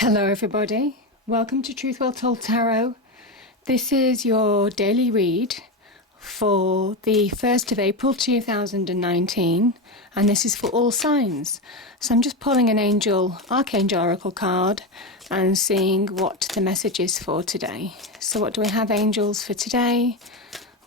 Hello everybody, welcome to Truth Well Told Tarot. This is your daily read for the 1st of April 2019 and this is for all signs. So I'm just pulling an Archangel Oracle card and seeing what the message is for today. So what do we have, angels, for today?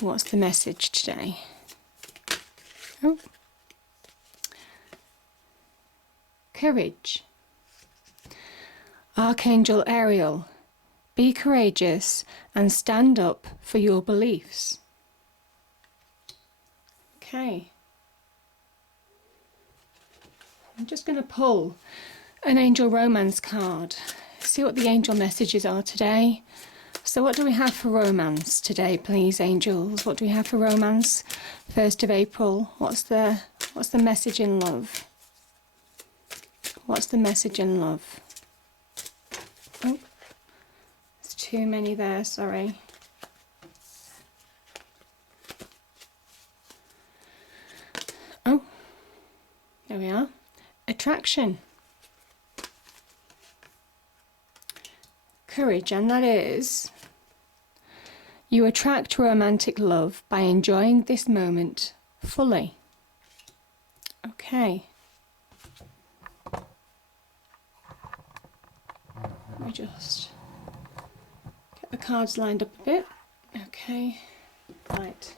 What's the message today? Oh. Courage. Archangel Ariel, be courageous and stand up for your beliefs. Okay. I'm just going to pull an Angel Romance card, see what the angel messages are today. So what do we have for romance today, please, angels? What do we have for romance? 1st of April. What's the message in love? What's the message in love? Oh, there's too many there, sorry. Oh, there we are. Attraction. Courage, and that is, you attract romantic love by enjoying this moment fully. Okay. Let me just get the cards lined up a bit. Okay, right.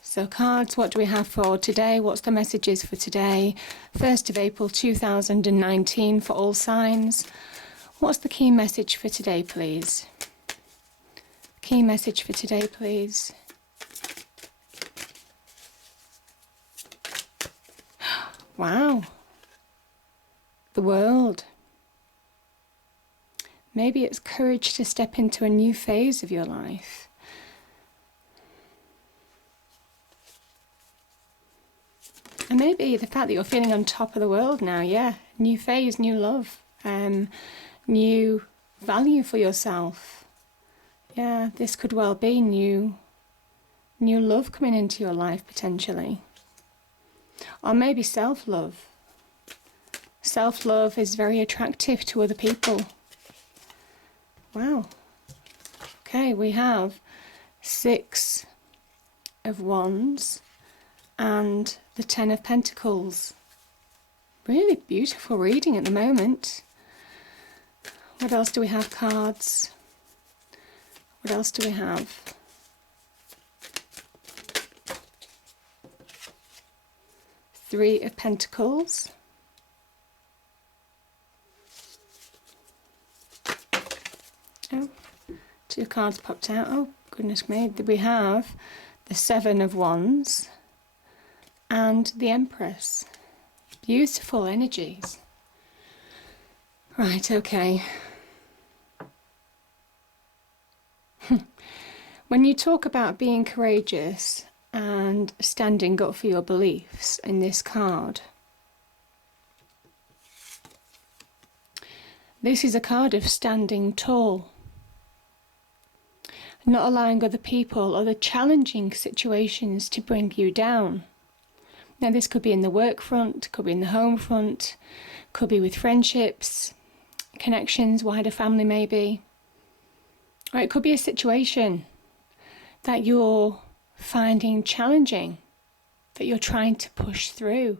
So cards, what do we have for today? What's the messages for today? 1st of April 2019 for all signs. What's the key message for today, please? Key message for today, please. Wow. The World. Maybe it's courage to step into a new phase of your life. And maybe the fact that you're feeling on top of the world now, yeah. New phase, new love, new value for yourself. Yeah, this could well be new love coming into your life potentially. Or maybe self-love. Self-love is very attractive to other people. Wow. Okay, we have 6 of Wands and the 10 of Pentacles. Really beautiful reading at the moment. What else do we have, cards? What else do we have? Three of Pentacles. Oh, 2 cards popped out. Oh, goodness me. We have the 7 of Wands and the Empress. Beautiful energies. Right, okay. When you talk about being courageous and standing up for your beliefs in this card, this is a card of standing tall. Not allowing other people or the challenging situations to bring you down. Now this could be in the work front, could be in the home front, could be with friendships, connections, wider family maybe. Or it could be a situation that you're finding challenging, that you're trying to push through.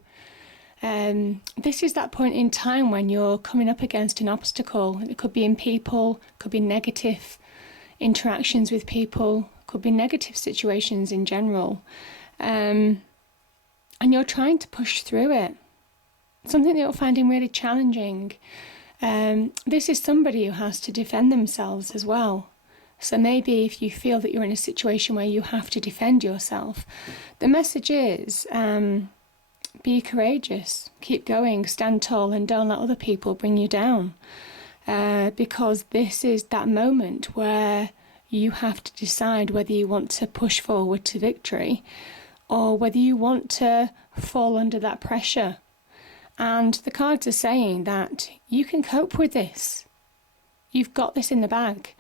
This is that point in time when you're coming up against an obstacle. It could be in people, could be negative interactions with people, could be negative situations in general, and you're trying to push through it. Something that you're finding really challenging. This is somebody who has to defend themselves as well. So maybe if you feel that you're in a situation where you have to defend yourself, the message is be courageous, keep going, stand tall, and don't let other people bring you down. Because this is that moment where you have to decide whether you want to push forward to victory or whether you want to fall under that pressure. And the cards are saying that you can cope with this. You've got this in the bag.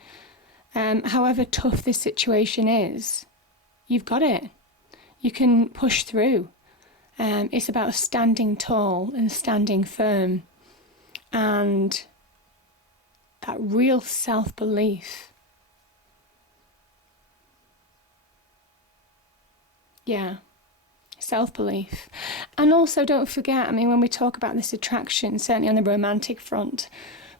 However tough this situation is, you've got it. You can push through. It's about standing tall and standing firm and that real self-belief. Yeah, self-belief. And also don't forget, I mean, when we talk about this attraction, certainly on the romantic front,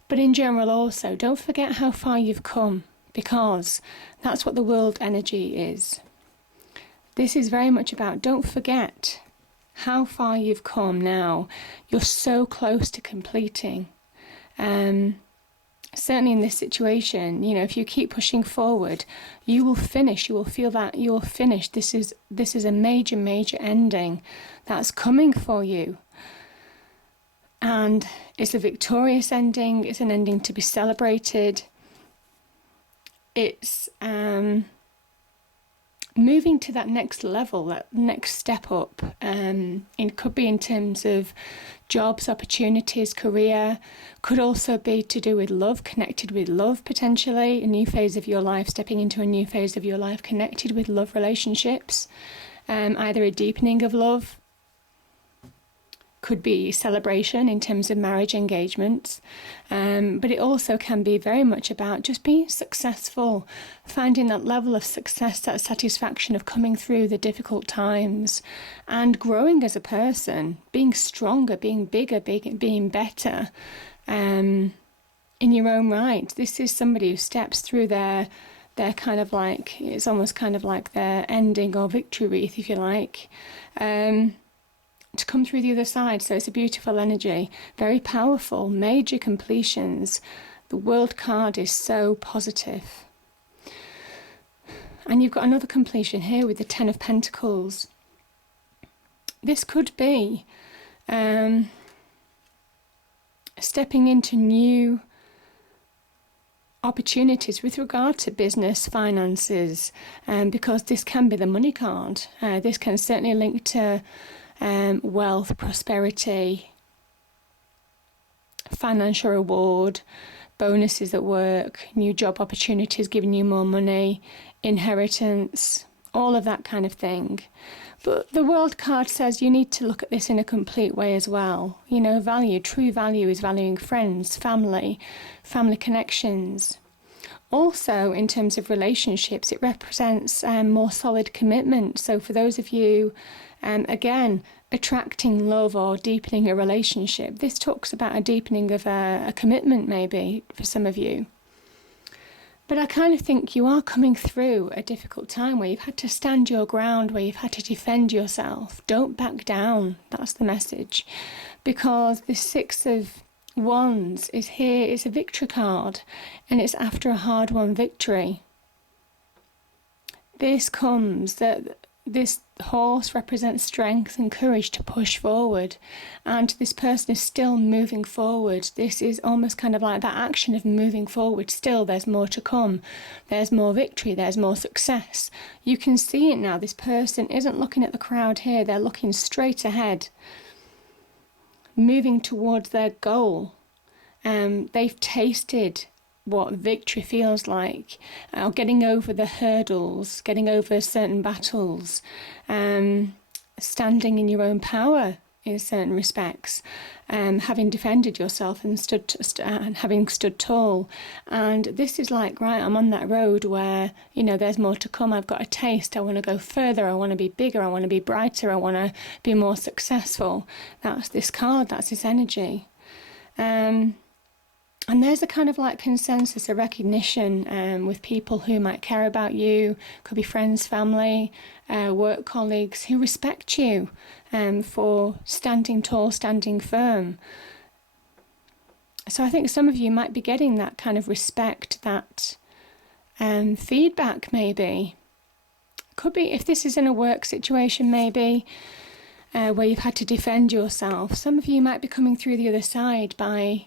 but in general also, don't forget how far you've come, because that's what the world energy is. This is very much about, don't forget how far you've come now. You're so close to completing. Certainly in this situation, you know, if you keep pushing forward, you will finish. You will feel that you will finish. This is a major, major ending that's coming for you. And it's a victorious ending. It's an ending to be celebrated. It's moving to that next level, that next step up. It could be in terms of jobs, opportunities, career. Could also be to do with love, connected with love potentially, a new phase of your life, stepping into a new phase of your life connected with love relationships. Either a deepening of love, could be celebration in terms of marriage engagements, but it also can be very much about just being successful, finding that level of success, that satisfaction of coming through the difficult times and growing as a person, being stronger, being bigger, being better in your own right. This is somebody who steps through their kind of like, it's almost kind of like their ending or victory wreath, if you like, to come through the other side. So it's a beautiful energy, very powerful, major completions. The World card is so positive. And you've got another completion here with the Ten of Pentacles. This could be stepping into new opportunities with regard to business, finances, because this can be the money card. This can certainly link to wealth, prosperity, financial reward, bonuses at work, new job opportunities giving you more money, inheritance, all of that kind of thing. But the World card says you need to look at this in a complete way as well. You know, value, true value is valuing friends, family connections. Also, in terms of relationships, it represents more solid commitment. So for those of you, again, attracting love or deepening a relationship, this talks about a deepening of a commitment maybe for some of you. But I kind of think you are coming through a difficult time where you've had to stand your ground, where you've had to defend yourself. Don't back down. That's the message. Because the Six of Wands is here. It's a victory card, and it's after a hard-won victory. This comes that this horse represents strength and courage to push forward, and this person is still moving forward. This is almost kind of like that action of moving forward. Still, there's more to come. There's more victory. There's more success. You can see it now. This person isn't looking at the crowd here. They're looking straight ahead, moving towards their goal. They've tasted what victory feels like, getting over the hurdles, getting over certain battles, standing in your own power in certain respects, having defended yourself and having stood tall. And this is like, right, I'm on that road where, you know, there's more to come. I've got a taste. I want to go further. I want to be bigger. I want to be brighter. I want to be more successful. That's this card. That's this energy. And there's a kind of like consensus, a recognition with people who might care about you, could be friends, family, work colleagues who respect you for standing tall, standing firm. So I think some of you might be getting that kind of respect, that feedback maybe. Could be, if this is in a work situation maybe, where you've had to defend yourself, some of you might be coming through the other side by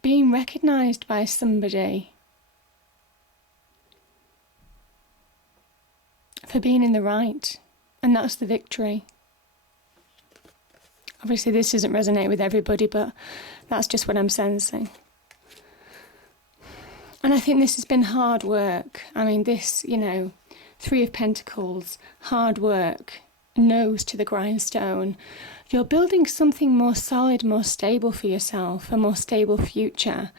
being recognised by somebody for being in the right, and that's the victory. Obviously this doesn't resonate with everybody, but that's just what I'm sensing. And I think this has been hard work. I mean, this, you know, Three of Pentacles, hard work, nose to the grindstone. You're building something more solid, more stable for yourself, a more stable future.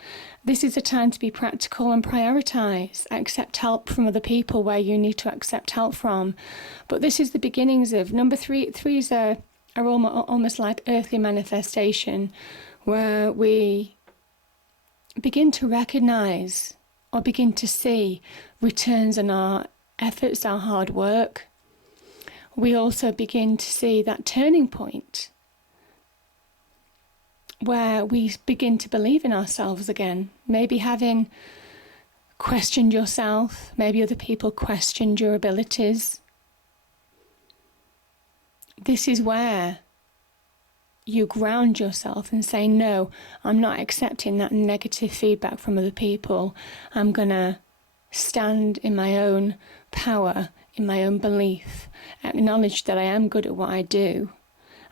This is a time to be practical and prioritise. Accept help from other people where you need to accept help from. But this is the beginnings of number three. Threes are almost like earthly manifestation, where we begin to recognise or begin to see returns on our efforts, our hard work. We also begin to see that turning point where we begin to believe in ourselves again. Maybe having questioned yourself, maybe other people questioned your abilities. This is where you ground yourself and say, no, I'm not accepting that negative feedback from other people. I'm going to stand in my own power, in my own belief, acknowledge that I am good at what I do,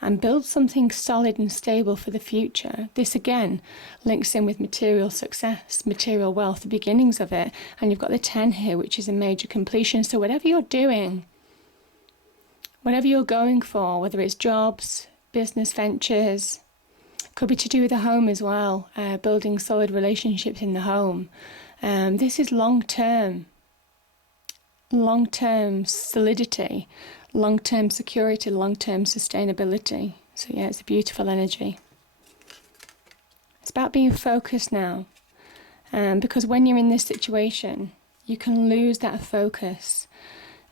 and build something solid and stable for the future. This again links in with material success, material wealth, the beginnings of it. And you've got the 10 here, which is a major completion. So whatever you're doing, whatever you're going for, whether it's jobs, business ventures, could be to do with the home as well, building solid relationships in the home. This is long-term solidity, long-term security, long-term sustainability. So yeah, it's a beautiful energy. It's about being focused now, because when you're in this situation, you can lose that focus.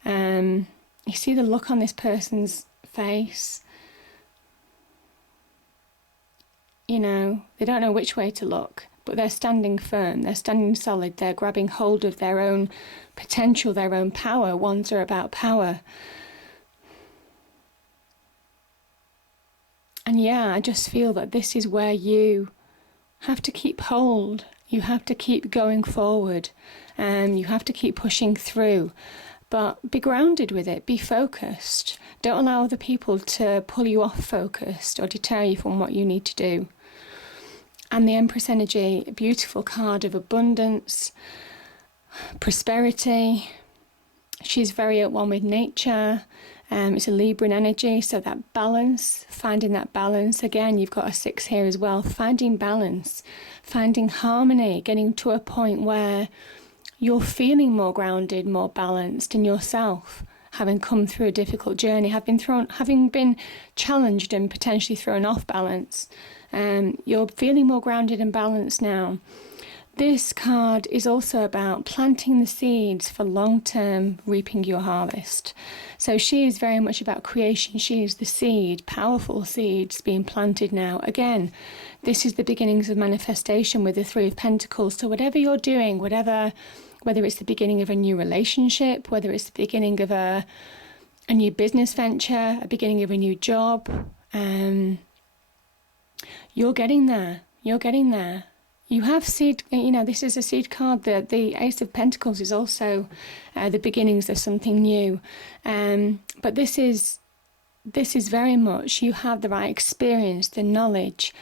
You see the look on this person's face. You know, they don't know which way to look, but they're standing firm, they're standing solid, they're grabbing hold of their own potential, their own power. Wands are about power. And yeah, I just feel that this is where you have to keep hold, you have to keep going forward, and you have to keep pushing through. But be grounded with it, be focused. Don't allow other people to pull you off focused or deter you from what you need to do. And the Empress energy, a beautiful card of abundance, prosperity. She's very at one with nature. It's a Libran energy, so that balance, finding that balance. Again, you've got a 6 here as well. Finding balance, finding harmony, getting to a point where you're feeling more grounded, more balanced in yourself, having come through a difficult journey, having been challenged and potentially thrown off balance. You're feeling more grounded and balanced now. This card is also about planting the seeds for long-term reaping your harvest. So she is very much about creation. She is the seed, powerful seeds being planted now. Again, this is the beginnings of manifestation with the 3 of Pentacles. So whatever you're doing, whether it's the beginning of a new relationship, whether it's the beginning of a new business venture, a beginning of a new job, you're getting there. You're getting there. You have seed, this is a seed card. The Ace of Pentacles is also the beginnings of something new. But this is very much, you have the right experience, the knowledge,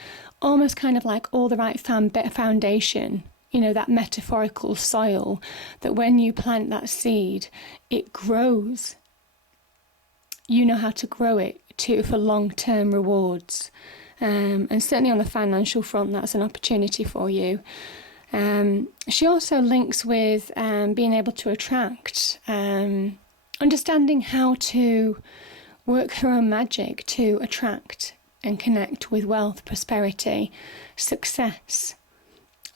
almost kind of like all the right foundation, that metaphorical soil, that when you plant that seed, it grows. You know how to grow it for long-term rewards. And certainly on the financial front, that's an opportunity for you. She also links with being able to attract, understanding how to work her own magic to attract and connect with wealth, prosperity, success,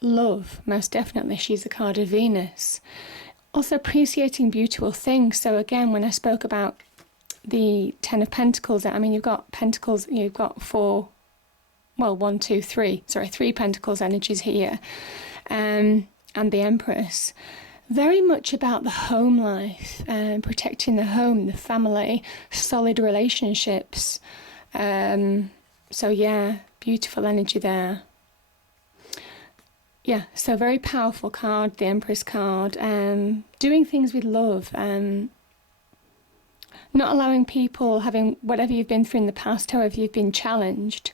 love. Most definitely, she's a card of Venus. Also appreciating beautiful things. So again, when I spoke about the 10 of Pentacles, you've got Pentacles, you've got 3 Pentacles energies here, and the Empress. Very much about the home life, protecting the home, the family, solid relationships. So yeah, beautiful energy there. Yeah, so very powerful card, the Empress card. Doing things with love, not allowing people having whatever you've been through in the past, however you've been challenged.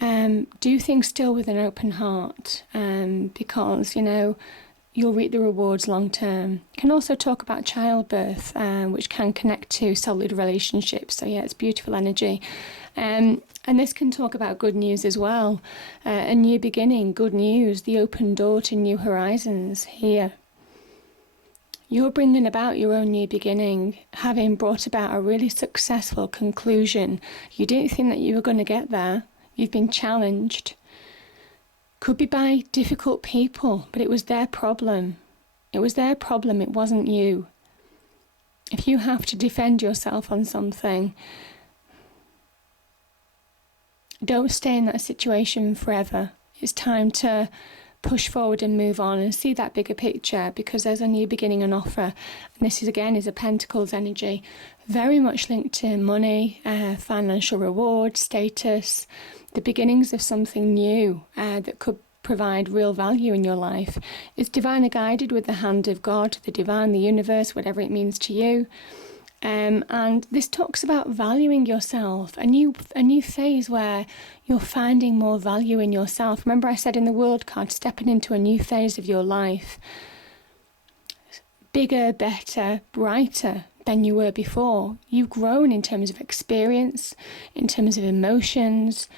Do things still with an open heart, because, you'll reap the rewards long term. Can also talk about childbirth, which can connect to solid relationships. So yeah, it's beautiful energy. And this can talk about good news as well. A new beginning, good news, the open door to new horizons here. You're bringing about your own new beginning, having brought about a really successful conclusion. You didn't think that you were going to get there. You've been challenged. Could be by difficult people, but it was their problem. It was their problem, it wasn't you. If you have to defend yourself on something, don't stay in that situation forever. It's time to push forward and move on and see that bigger picture, because there's a new beginning on offer. And this is again is a Pentacles energy, very much linked to money, financial reward, status, the beginnings of something new that could provide real value in your life. It's divinely guided with the hand of God, the divine, the universe, whatever it means to you. And this talks about valuing yourself, a new phase where you're finding more value in yourself. Remember I said in the World card, stepping into a new phase of your life, bigger, better, brighter than you were before. You've grown in terms of experience, in terms of emotions,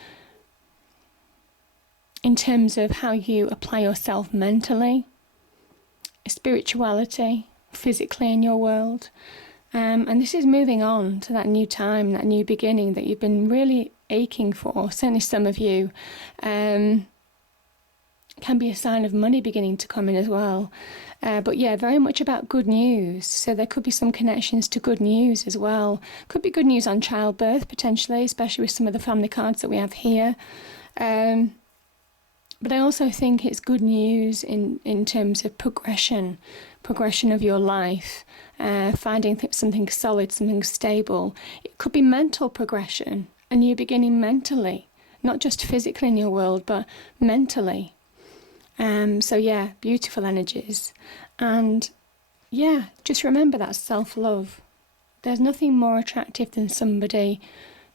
in terms of how you apply yourself mentally, spirituality, physically in your world. And this is moving on to that new time, that new beginning that you've been really aching for. Certainly some of you. Can be a sign of money beginning to come in as well. But yeah, very much about good news. So there could be some connections to good news as well. Could be good news on childbirth, potentially, especially with some of the family cards that we have here. But I also think it's good news in terms of progression of your life, finding something solid, something stable. It could be mental progression, a new beginning mentally, not just physically in your world, but mentally. So yeah, beautiful energies. And yeah, just remember that self-love. There's nothing more attractive than somebody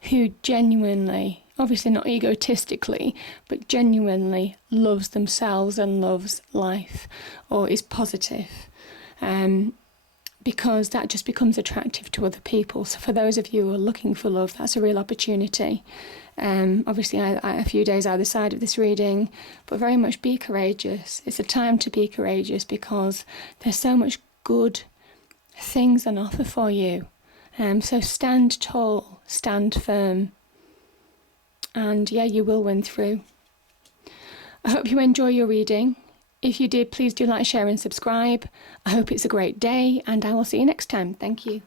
who genuinely, obviously not egotistically, but genuinely loves themselves and loves life, or is positive, because that just becomes attractive to other people. So for those of you who are looking for love, that's a real opportunity. Obviously I a few days either side of this reading, but very much be courageous. It's a time to be courageous because there's so much good things on offer for you. So stand tall, stand firm, and yeah, you will win through. I hope you enjoy your reading. If you did, please do like, share and subscribe. I hope it's a great day, and I will see you next time. Thank you.